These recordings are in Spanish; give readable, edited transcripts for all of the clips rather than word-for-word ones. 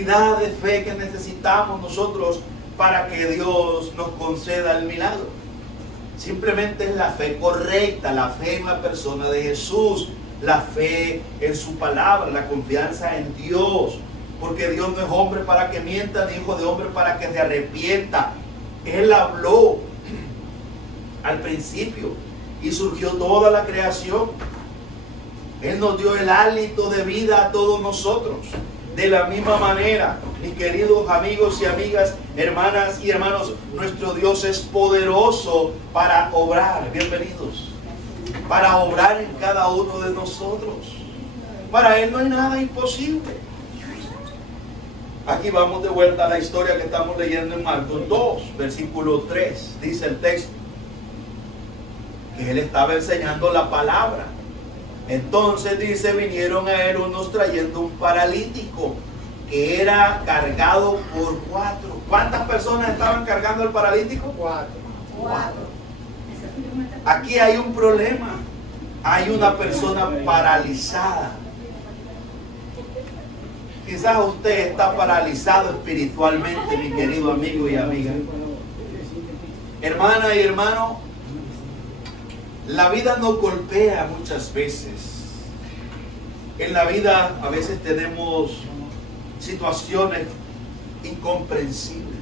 cantidad de fe que necesitamos nosotros para que Dios nos conceda el milagro. Simplemente es la fe correcta, la fe en la persona de Jesús, la fe en su palabra, la confianza en Dios. Porque Dios no es hombre para que mienta, ni hijo de hombre para que se arrepienta. Él habló al principio y surgió toda la creación. Él nos dio el hálito de vida a todos nosotros. De la misma manera, mis queridos amigos y amigas, hermanas y hermanos, nuestro Dios es poderoso para obrar. Bienvenidos. Para obrar en cada uno de nosotros. Para Él no hay nada imposible. Aquí vamos de vuelta a la historia que estamos leyendo en Marcos 2, versículo 3. Dice el texto que Él estaba enseñando la palabra. Entonces dice, vinieron a Él unos trayendo un paralítico que era cargado por 4. ¿Cuántas personas estaban cargando el paralítico? 4. Aquí hay un problema. Hay una persona paralizada. Quizás usted está paralizado espiritualmente, mi querido amigo y amiga. Hermana y hermano, la vida nos golpea muchas veces. En la vida a veces tenemos situaciones incomprensibles.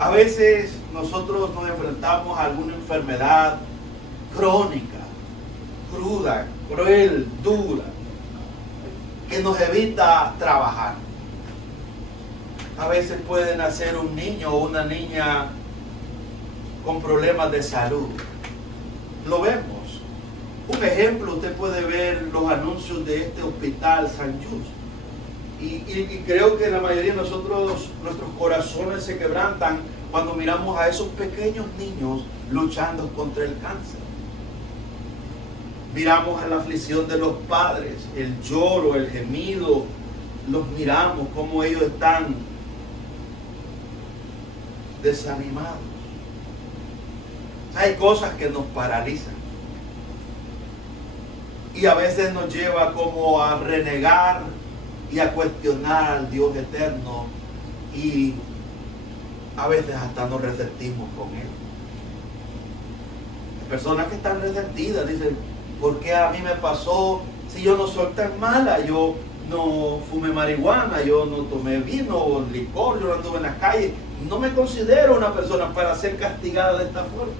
A veces nosotros nos enfrentamos a alguna enfermedad crónica, cruda, cruel, dura, que nos evita trabajar. A veces puede nacer un niño o una niña con problemas de salud. Lo vemos. Un ejemplo, usted puede ver los anuncios de este hospital San Just. Y creo que la mayoría de nosotros, nuestros corazones se quebrantan cuando miramos a esos pequeños niños luchando contra el cáncer. Miramos a la aflicción de los padres, el lloro, el gemido, los miramos como ellos están desanimados. Hay cosas que nos paralizan y a veces nos lleva como a renegar y a cuestionar al Dios eterno y a veces hasta nos resentimos con Él. Hay personas que están resentidas, dicen, ¿por qué a mí me pasó si yo no soy tan mala? Yo no fumé marihuana, yo no tomé vino o licor, yo no anduve en las calles. No me considero una persona para ser castigada de esta forma.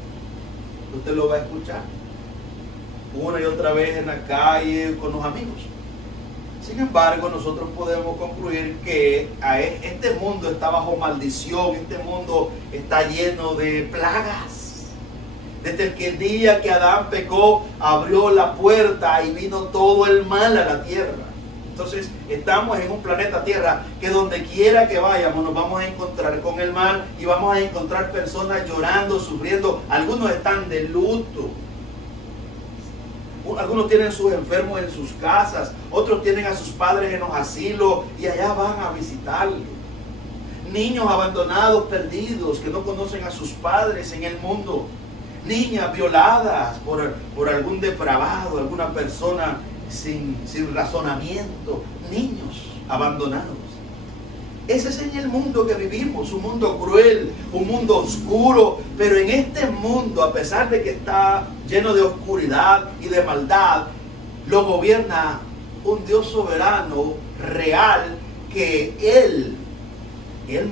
Usted lo va a escuchar una y otra vez en la calle con los amigos. Sin embargo, nosotros podemos concluir que este mundo está bajo maldición, este mundo está lleno de plagas. Desde el día que Adán pecó, abrió la puerta y vino todo el mal a la tierra. Entonces, estamos en un planeta Tierra que donde quiera que vayamos nos vamos a encontrar con el mal y vamos a encontrar personas llorando, sufriendo. Algunos están de luto. Algunos tienen sus enfermos en sus casas, otros tienen a sus padres en los asilos y allá van a visitarlos. Niños abandonados, perdidos, que no conocen a sus padres en el mundo. Niñas violadas por algún depravado, alguna persona sin razonamiento. Niños abandonados. Ese es en el mundo que vivimos, un mundo cruel, un mundo oscuro, pero en este mundo, a pesar de que está lleno de oscuridad y de maldad, lo gobierna un Dios soberano, real, que Él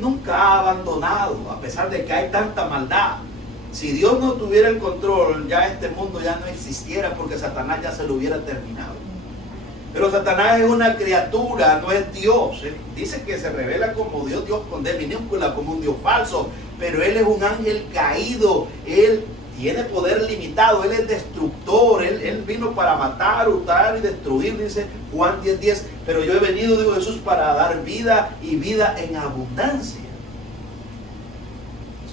nunca ha abandonado, a pesar de que hay tanta maldad. Si Dios no tuviera el control, ya este mundo ya no existiera porque Satanás ya se lo hubiera terminado. Pero Satanás es una criatura, no es Dios. Él dice que se revela como Dios, Dios con D minúscula, como un Dios falso. Pero Él es un ángel caído. Él tiene poder limitado. Él es destructor. Él vino para matar, hurtar y destruir, dice Juan 10:10. Pero yo he venido, dijo Jesús, para dar vida y vida en abundancia.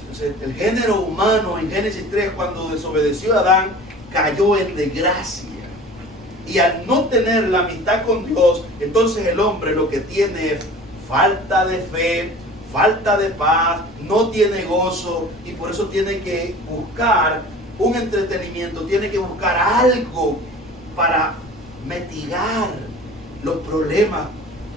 Entonces, el género humano en Génesis 3, cuando desobedeció a Adán, cayó en desgracia. Y al no tener la amistad con Dios, entonces el hombre lo que tiene es falta de fe, falta de paz, no tiene gozo y por eso tiene que buscar un entretenimiento, tiene que buscar algo para mitigar los problemas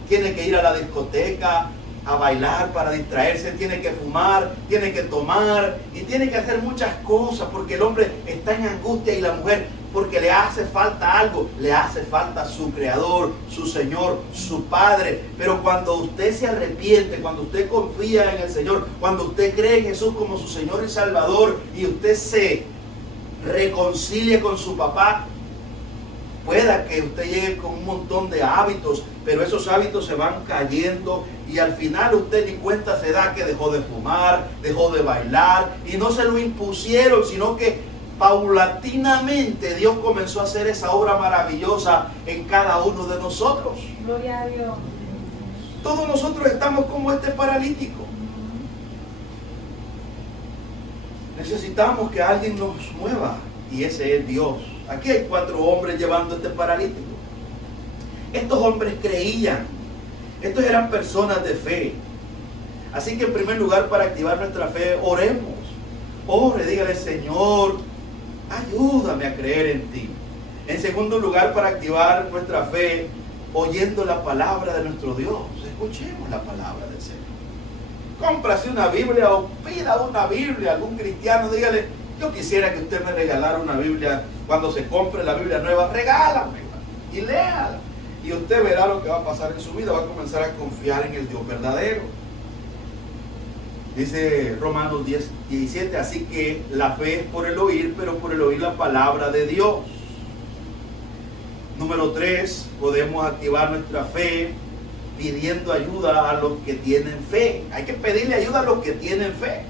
tiene que ir a la discoteca a bailar para distraerse, tiene que fumar, tiene que tomar y tiene que hacer muchas cosas porque el hombre está en angustia y la mujer porque le hace falta algo, le hace falta su creador, su Señor, su Padre. Pero cuando usted se arrepiente, cuando usted confía en el Señor, cuando usted cree en Jesús como su Señor y Salvador y usted se reconcilie con su papá, pueda que usted llegue con un montón de hábitos, pero esos hábitos se van cayendo y al final usted ni cuenta se da que dejó de fumar, dejó de bailar y no se lo impusieron, sino que paulatinamente Dios comenzó a hacer esa obra maravillosa en cada uno de nosotros. Gloria a Dios. Todos nosotros estamos como este paralítico. Necesitamos que alguien nos mueva y ese es Dios. Aquí hay 4 hombres llevando a este paralítico. Estos hombres creían. Estos eran personas de fe. Así que en primer lugar, para activar nuestra fe, oremos. Ore, dígale: Señor, ayúdame a creer en ti. En segundo lugar, para activar nuestra fe, oyendo la palabra de nuestro Dios. Escuchemos la palabra del Señor. Cómprase una Biblia o pida una Biblia a algún cristiano. Dígale: yo quisiera que usted me regalara una Biblia. Cuando se compre la Biblia nueva, regálamela y léala. Y usted verá lo que va a pasar en su vida. Va a comenzar a confiar en el Dios verdadero. Dice Romanos 10:17, así que la fe es por el oír, pero por el oír la palabra de Dios. Número 3, podemos activar nuestra fe pidiendo ayuda a los que tienen fe. Hay que pedirle ayuda a los que tienen fe.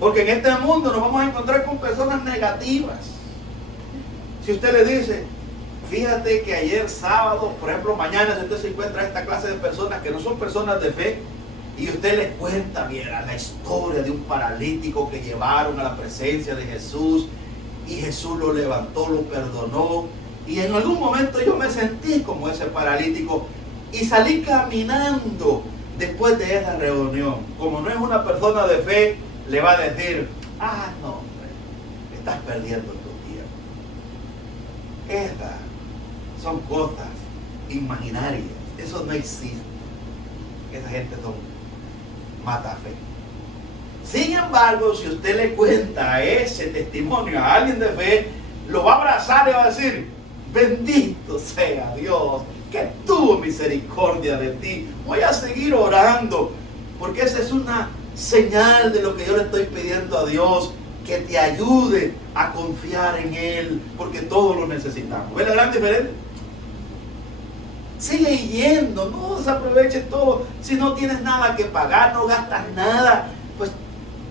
Porque en este mundo nos vamos a encontrar con personas negativas. Si usted le dice: fíjate que ayer sábado, por ejemplo, mañana, si usted se encuentra esta clase de personas que no son personas de fe, y usted le cuenta, mira, la historia de un paralítico que llevaron a la presencia de Jesús, y Jesús lo levantó, lo perdonó, y en algún momento yo me sentí como ese paralítico, y salí caminando después de esa reunión. Como no es una persona de fe, le va a decir: ah, no, hombre, estás perdiendo tu tiempo. Estas son cosas imaginarias, eso no existe. Esa gente son mata fe. Sin embargo, si usted le cuenta ese testimonio a alguien de fe, lo va a abrazar y va a decir: bendito sea Dios, que tuvo misericordia de ti. Voy a seguir orando, porque esa es una señal de lo que yo le estoy pidiendo a Dios, que te ayude a confiar en Él, porque todos lo necesitamos. ¿Ve la gran diferencia? Sigue yendo, no desaproveche todo. Si no tienes nada que pagar, no gastas nada, pues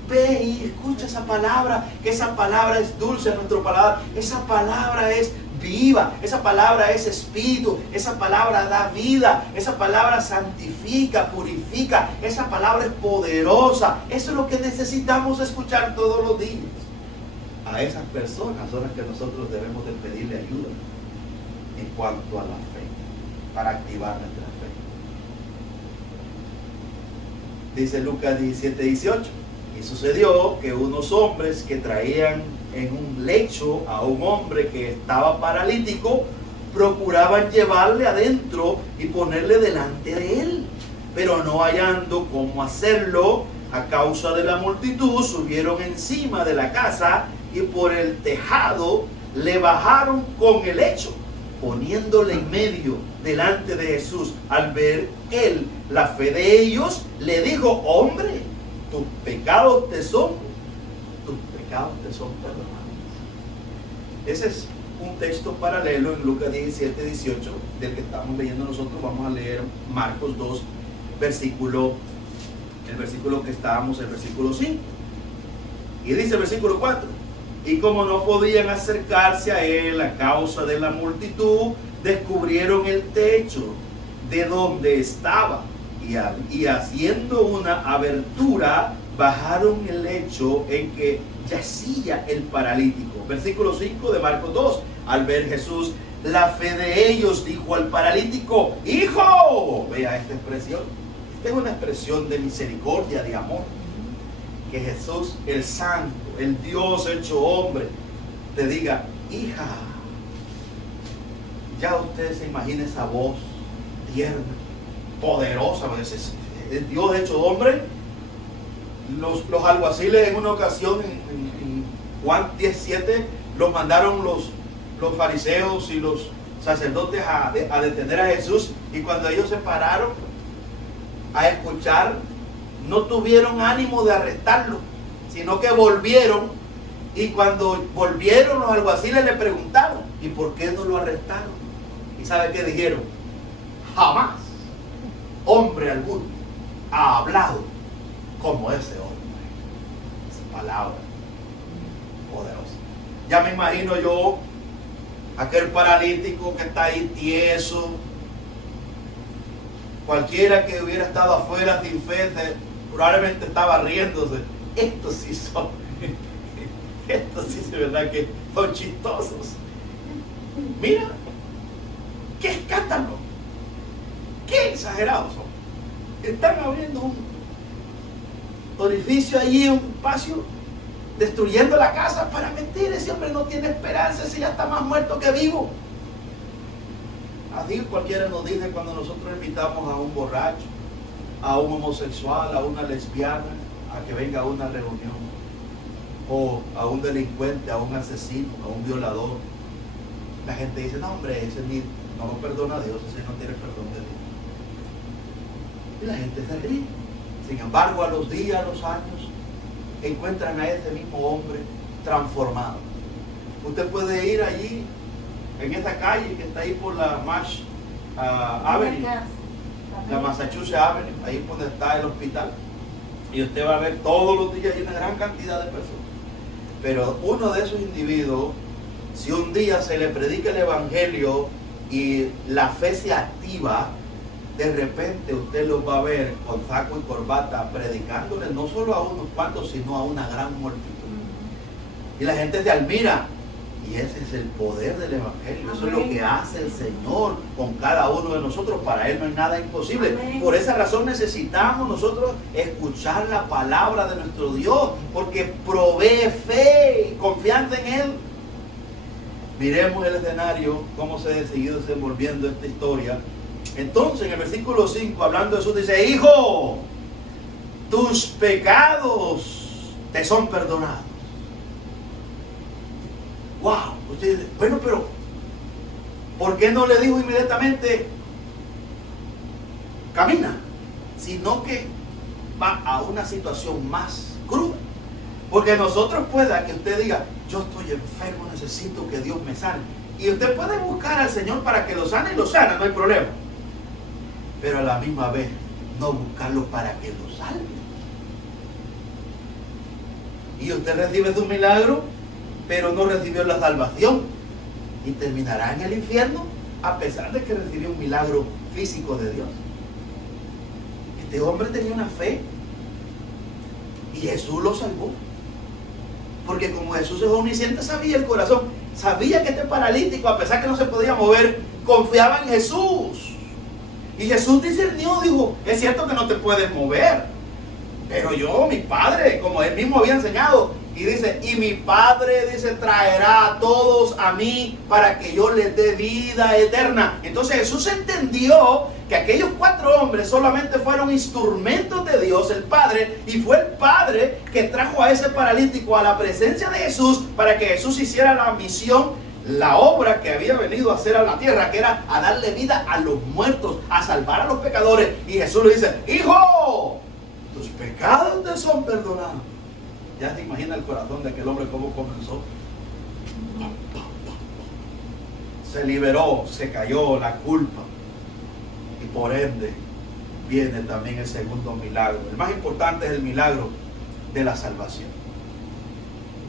ve y escucha esa palabra, que esa palabra es dulce a nuestro paladar, esa palabra es viva, esa palabra es espíritu, esa palabra da vida, esa palabra santifica, purifica, esa palabra es poderosa. Eso es lo que necesitamos escuchar todos los días. A esas personas son las que nosotros debemos de pedirle ayuda en cuanto a la fe, para activar nuestra fe. Dice Lucas 17:18, y sucedió que unos hombres que traían en un lecho a un hombre que estaba paralítico, procuraban llevarle adentro y ponerle delante de él, pero no hallando cómo hacerlo a causa de la multitud, subieron encima de la casa y por el tejado le bajaron con el lecho, poniéndole en medio delante de Jesús. Al ver él la fe de ellos, le dijo: hombre, tus pecados te son perdonados. Ese es un texto paralelo en Lucas 17:18 del que estamos leyendo nosotros. Vamos a leer Marcos 2, el versículo que estábamos, el versículo 5. Y dice el versículo 4: y como no podían acercarse a él a causa de la multitud, descubrieron el techo de donde estaba, y haciendo una abertura, bajaron el lecho en que yacía el paralítico. Versículo 5 de Marcos 2. Al ver Jesús la fe de ellos, dijo al paralítico: hijo. Vea esta expresión. Esta es una expresión de misericordia, de amor. Que Jesús, el santo, el Dios hecho hombre, te diga: hija. Ya usted se imagina esa voz tierna, poderosa, es Dios hecho hombre. Los alguaciles en una ocasión, en Juan 17, los mandaron los fariseos y los sacerdotes a detener a Jesús, y cuando ellos se pararon a escuchar, no tuvieron ánimo de arrestarlo, sino que volvieron, y cuando volvieron los alguaciles le preguntaron, ¿y por qué no lo arrestaron? ¿Y sabe qué dijeron? Jamás hombre alguno ha hablado como ese hombre. Esa palabra poderosa. Ya me imagino yo aquel paralítico que está ahí tieso. Cualquiera que hubiera estado afuera sin fe probablemente estaba riéndose. Estos sí son verdad que son chistosos. Mira, qué escándalo, qué exagerados son. Están abriendo un orificio allí, un espacio, destruyendo la casa para mentir. Ese hombre no tiene esperanza, ese ya está más muerto que vivo. Así cualquiera nos dice cuando nosotros invitamos a un borracho, a un homosexual, a una lesbiana, a que venga a una reunión, o a un delincuente, a un asesino, a un violador. La gente dice, no hombre, ese no lo perdona a Dios, ese no tiene perdón de Dios. Y la gente se ríe. Sin embargo, a los días, a los años, encuentran a ese mismo hombre transformado. Usted puede ir allí, en esa calle que está ahí por la Mash Avenue, la Massachusetts Avenue, ahí por donde está el hospital, y usted va a ver todos los días hay una gran cantidad de personas. Pero uno de esos individuos, si un día se le predica el evangelio y la fe se activa, de repente usted los va a ver con saco y corbata predicándole no solo a unos cuantos, sino a una gran multitud. Y la gente se admira. Y ese es el poder del evangelio. Eso es lo que hace el Señor con cada uno de nosotros. Para Él no hay nada imposible. Amén. Por esa razón necesitamos nosotros escuchar la palabra de nuestro Dios, porque provee fe y confianza en Él. Miremos el escenario, cómo se ha seguido desenvolviendo esta historia. Entonces, en el versículo 5, hablando de Jesús, dice: Hijo, tus pecados te son perdonados. Wow, usted dice, bueno, pero ¿por qué no le dijo inmediatamente camina? Sino que va a una situación más cruda. Porque nosotros pueda que usted diga, yo estoy enfermo, necesito que Dios me sane. Y usted puede buscar al Señor para que lo sane y lo sana, no hay problema. Pero a la misma vez, no buscarlo para que lo salve. Y usted recibe su milagro, pero no recibió la salvación, y terminará en el infierno a pesar de que recibió un milagro físico de Dios. Este hombre tenía una fe y Jesús lo salvó, porque como Jesús es omnisciente, sabía el corazón, sabía que este paralítico, a pesar que no se podía mover, confiaba en Jesús. Y Jesús discernió, dijo, es cierto que no te puedes mover, pero yo, mi Padre, como Él mismo había enseñado, y dice, y mi Padre, dice, traerá a todos a mí para que yo les dé vida eterna. Entonces Jesús entendió que aquellos 4 hombres solamente fueron instrumentos de Dios, el Padre, y fue el Padre que trajo a ese paralítico a la presencia de Jesús para que Jesús hiciera la misión, la obra que había venido a hacer a la tierra, que era a darle vida a los muertos, a salvar a los pecadores. Y Jesús le dice, hijo, tus pecados te son perdonados. Ya se imagina el corazón de aquel hombre cómo comenzó. Se liberó, se cayó la culpa. Y por ende viene también el segundo milagro. El más importante es el milagro de la salvación.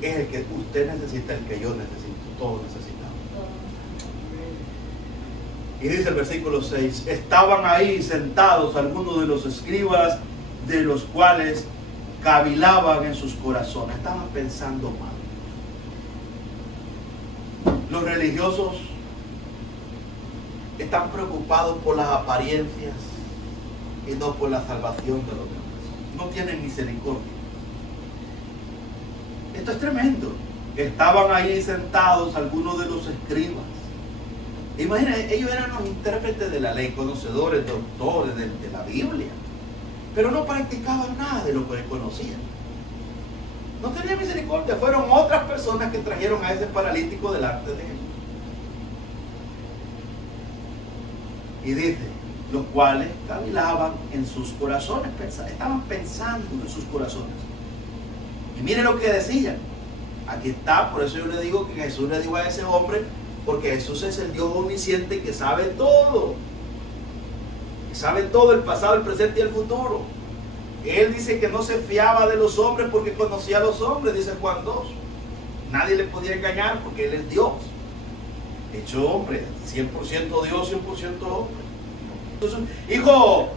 Es el que usted necesita, el que yo necesito. Todos necesitamos. Y dice el versículo 6, estaban ahí sentados algunos de los escribas, de los cuales cavilaban en sus corazones, estaban pensando mal. Los religiosos están preocupados por las apariencias y no por la salvación de los demás. No tienen misericordia. Esto es tremendo. Estaban ahí sentados algunos de los escribas, Imagínense, ellos eran los intérpretes de la ley, conocedores, doctores de la Biblia, pero no practicaban nada de lo que conocían. No tenían misericordia, fueron otras personas que trajeron a ese paralítico delante de Jesús. Y dice, los cuales cavilaban en sus corazones, estaban pensando en sus corazones. Y mire lo que decían. Aquí está, por eso yo le digo que Jesús le dijo a ese hombre, porque Jesús es el Dios omnisciente que sabe todo. Que sabe todo, el pasado, el presente y el futuro. Él dice que no se fiaba de los hombres porque conocía a los hombres, dice Juan 2. Nadie le podía engañar porque Él es Dios. Hecho hombre, 100% Dios, 100% hombre. Entonces, hijo,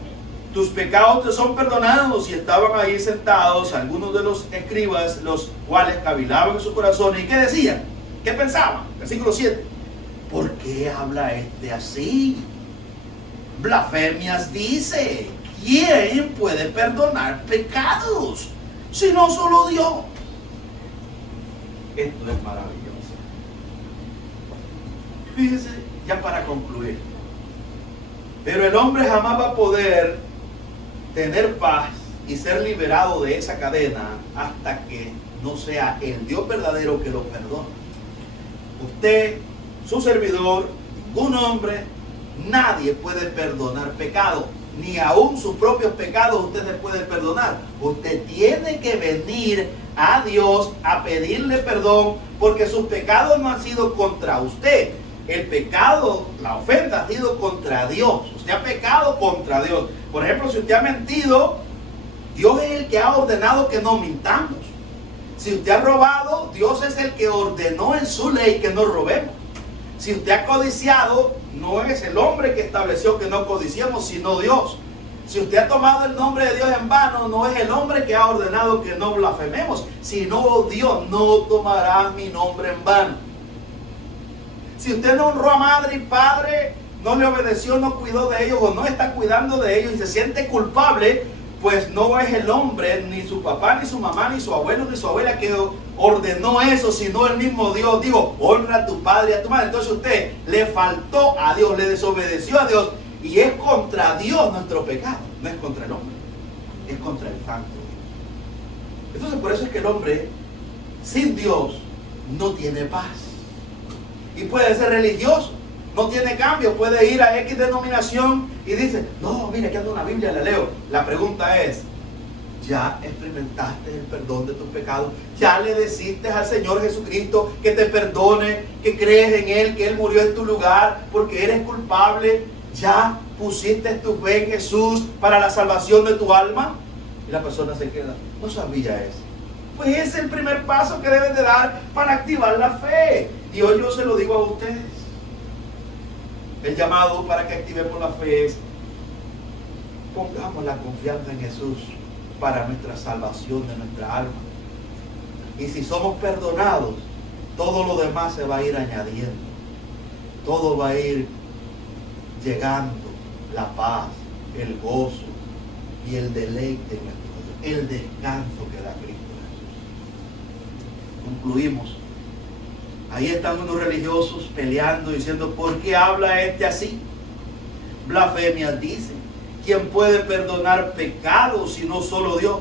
tus pecados te son perdonados. Y estaban ahí sentados algunos de los escribas, los cuales cavilaban en su corazón. ¿Y qué decían? ¿Qué pensaban? Versículo 7. ¿Por qué habla este así? Blasfemias dice. ¿Quién puede perdonar pecados? Si no solo Dios. Esto es maravilloso. Fíjense, ya para concluir. Pero el hombre jamás va a poder tener paz y ser liberado de esa cadena hasta que no sea el Dios verdadero que lo perdone. Usted, su servidor, ningún hombre, nadie puede perdonar pecado. Ni aún sus propios pecados usted se puede perdonar. Usted tiene que venir a Dios a pedirle perdón porque sus pecados no han sido contra usted. El pecado, la ofensa ha sido contra Dios. Usted ha pecado contra Dios. Por ejemplo, si usted ha mentido, Dios es el que ha ordenado que no mintamos. Si usted ha robado, Dios es el que ordenó en su ley que no robemos. Si usted ha codiciado, no es el hombre que estableció que no codiciemos, sino Dios. Si usted ha tomado el nombre de Dios en vano, no es el hombre que ha ordenado que no blasfememos, sino Dios. No tomará mi nombre en vano. Si usted no honró a madre y padre, no le obedeció, no cuidó de ellos o no está cuidando de ellos y se siente culpable, pues no es el hombre, ni su papá, ni su mamá, ni su abuelo, ni su abuela que ordenó eso, sino el mismo Dios. Digo, honra a tu padre y a tu madre. Entonces usted le faltó a Dios, le desobedeció a Dios, y es contra Dios nuestro pecado, no es contra el hombre, es contra el santo Dios. Entonces por eso es que el hombre sin Dios no tiene paz. Y puede ser religioso, no tiene cambio, puede ir a X denominación y dice, no, mira, aquí ando una Biblia, la leo. La pregunta es, ¿ya experimentaste el perdón de tus pecados? ¿Ya le deciste al Señor Jesucristo que te perdone, que crees en Él, que Él murió en tu lugar porque eres culpable? ¿Ya pusiste tu fe en Jesús para la salvación de tu alma? Y la persona se queda, no sabía eso. Pues ese es el primer paso que deben de dar para activar la fe. Y hoy yo se lo digo a ustedes. El llamado para que activemos la fe es, pongamos la confianza en Jesús para nuestra salvación de nuestra alma. Y si somos perdonados, todo lo demás se va a ir añadiendo. Todo va a ir llegando, la paz, el gozo y el deleite en nuestro Dios, el descanso que da Cristo Jesús. Concluimos. Ahí están unos religiosos peleando, diciendo, ¿por qué habla este así? Blasfemias dice. ¿Quién puede perdonar pecados si no solo Dios?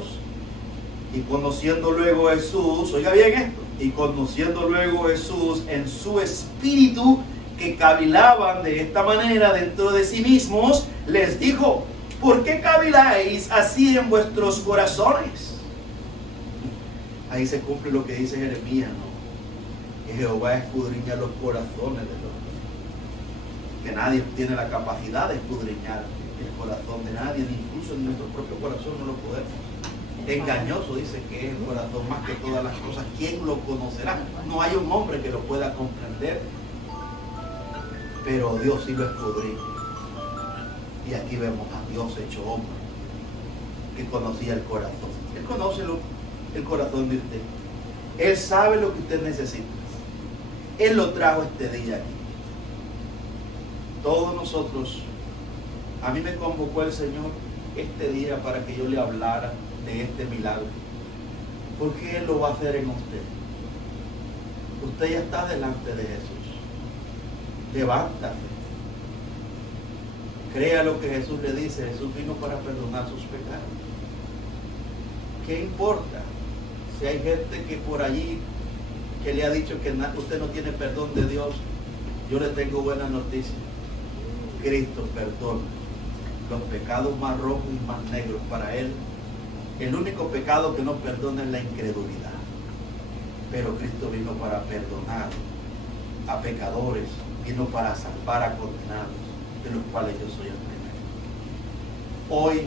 Y conociendo luego Jesús, oiga bien esto, y conociendo luego Jesús en su espíritu, que cavilaban de esta manera dentro de sí mismos, les dijo, ¿por qué caviláis así en vuestros corazones? Ahí se cumple lo que dice Jeremías, ¿no? Que Jehová escudriña los corazones de los hombres. Que nadie tiene la capacidad de escudriñar el corazón de nadie, ni incluso en nuestro propio corazón no lo podemos. Engañoso dice que es el corazón más que todas las cosas. ¿Quién lo conocerá? No hay un hombre que lo pueda comprender, pero Dios sí lo escudriña. Y aquí vemos a Dios hecho hombre, que conocía el corazón. Él conoce el corazón de usted. Él sabe lo que usted necesita. Él lo trajo este día aquí. Todos nosotros, a mí me convocó el Señor este día para que yo le hablara de este milagro. Porque Él lo va a hacer en usted. Usted ya está delante de Jesús. Levántase. Crea lo que Jesús le dice. Jesús vino para perdonar sus pecados. ¿Qué importa si hay gente que por allí que le ha dicho que usted no tiene perdón de Dios? Yo le tengo buena noticia. Cristo perdona los pecados más rojos y más negros. Para Él, el único pecado que no perdona es la incredulidad. Pero Cristo vino para perdonar a pecadores, vino para salvar a condenados, de los cuales yo soy el primero. Hoy,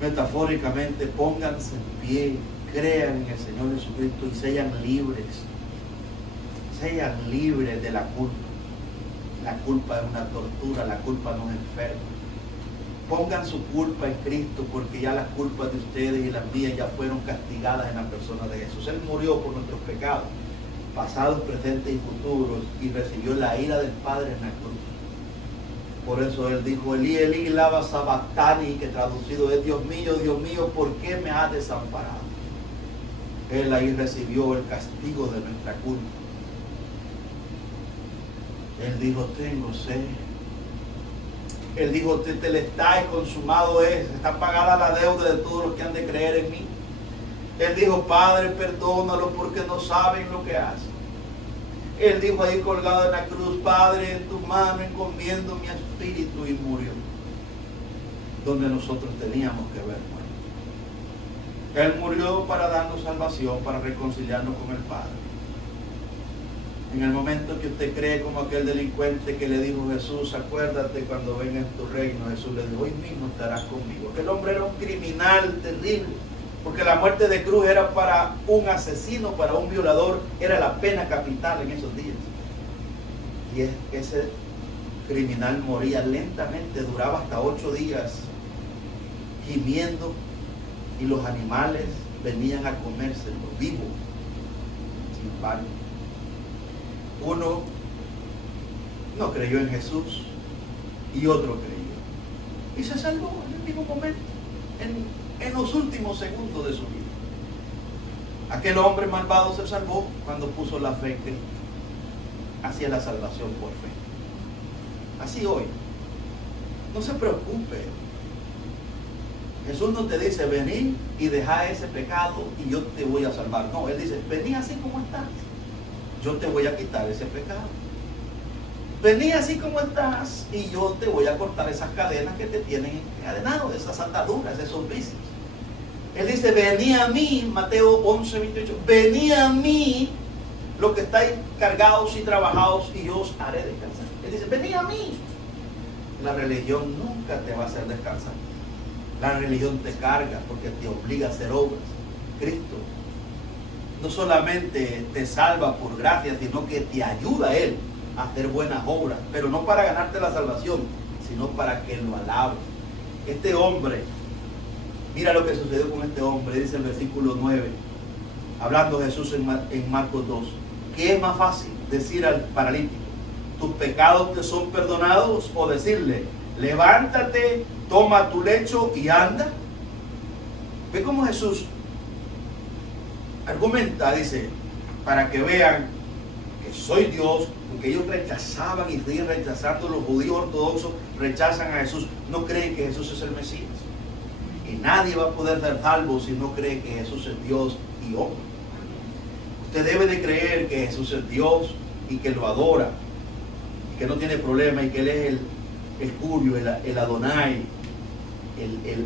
metafóricamente, pónganse en pie, crean en el Señor Jesucristo y sean libres. Sean libres de la culpa. La culpa es una tortura, la culpa nos enferma. Pongan su culpa en Cristo, porque ya las culpas de ustedes y las mías ya fueron castigadas en la persona de Jesús. Él murió por nuestros pecados, pasados, presentes y futuros, y recibió la ira del Padre en la cruz. Por eso Él dijo, Elí, Elí, lama sabactani, que traducido es, Dios mío, ¿por qué me has desamparado? Él ahí recibió el castigo de nuestra culpa. Él dijo, tengo sed. Él dijo, tetelestai, consumado es, está pagada la deuda de todos los que han de creer en mí. Él dijo, Padre, perdónalo porque no saben lo que hacen. Él dijo ahí colgado en la cruz, Padre, en tu mano encomiendo mi espíritu, y murió. Donde nosotros teníamos que ver muerto. Él murió para darnos salvación, para reconciliarnos con el Padre. En el momento que usted cree como aquel delincuente que le dijo Jesús, acuérdate cuando venga en tu reino, Jesús le dijo, hoy mismo estarás conmigo. Aquel hombre era un criminal terrible, porque la muerte de cruz era para un asesino, para un violador, era la pena capital en esos días. Y ese criminal moría lentamente, duraba hasta 8 días, gimiendo, y los animales venían a comérselo vivo, sin pan. Uno no creyó en Jesús y otro creyó. Y se salvó en el mismo momento, en los últimos segundos de su vida. Aquel hombre malvado se salvó cuando puso la fe en Cristo. Así es la salvación por fe. Así hoy. No se preocupe. Jesús no te dice, vení y deja ese pecado y yo te voy a salvar. No, Él dice, vení así como estás. Yo te voy a quitar ese pecado. Vení así como estás y yo te voy a cortar esas cadenas que te tienen encadenado, esas ataduras, esos vicios. Él dice, vení a mí, Mateo 11:28, vení a mí los que estáis cargados y trabajados y yo os haré descansar. Él dice, vení a mí. La religión nunca te va a hacer descansar. La religión te carga porque te obliga a hacer obras. Cristo no solamente te salva por gracia, sino que te ayuda a Él a hacer buenas obras, pero no para ganarte la salvación, sino para que lo alabes. Este hombre, mira lo que sucedió con este hombre, dice el versículo 9, hablando Jesús en Marcos 2, ¿qué es más fácil decir al paralítico, tus pecados te son perdonados, o decirle, levántate, toma tu lecho y anda? Ve cómo Jesús argumenta, dice, para que vean que soy Dios, porque ellos rechazaban y siguen rechazando, los judíos ortodoxos rechazan a Jesús, no creen que Jesús es el Mesías. Y nadie va a poder ser salvo si no cree que Jesús es Dios y hombre. Usted debe de creer que Jesús es Dios y que lo adora, y que no tiene problema, y que Él es el Curio, el Adonai,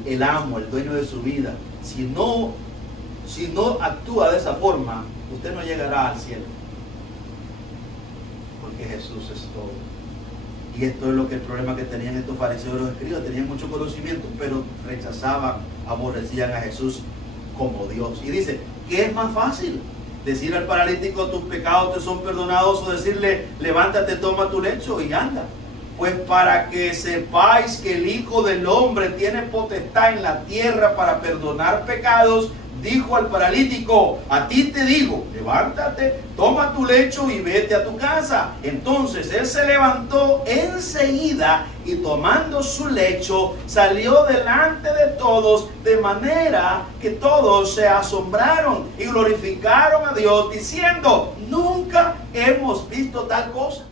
el amo, el dueño de su vida. Si no actúa de esa forma, usted no llegará al cielo. Porque Jesús es todo. Y esto es lo que el problema que tenían estos fariseos y los escribas. Tenían mucho conocimiento, pero rechazaban, aborrecían a Jesús como Dios. Y dice, ¿qué es más fácil? Decir al paralítico, tus pecados te son perdonados, o decirle, levántate, toma tu lecho y anda. Pues para que sepáis que el Hijo del Hombre tiene potestad en la tierra para perdonar pecados, dijo al paralítico, a ti te digo, levántate, toma tu lecho y vete a tu casa. Entonces él se levantó enseguida y tomando su lecho salió delante de todos, de manera que todos se asombraron y glorificaron a Dios diciendo, nunca hemos visto tal cosa.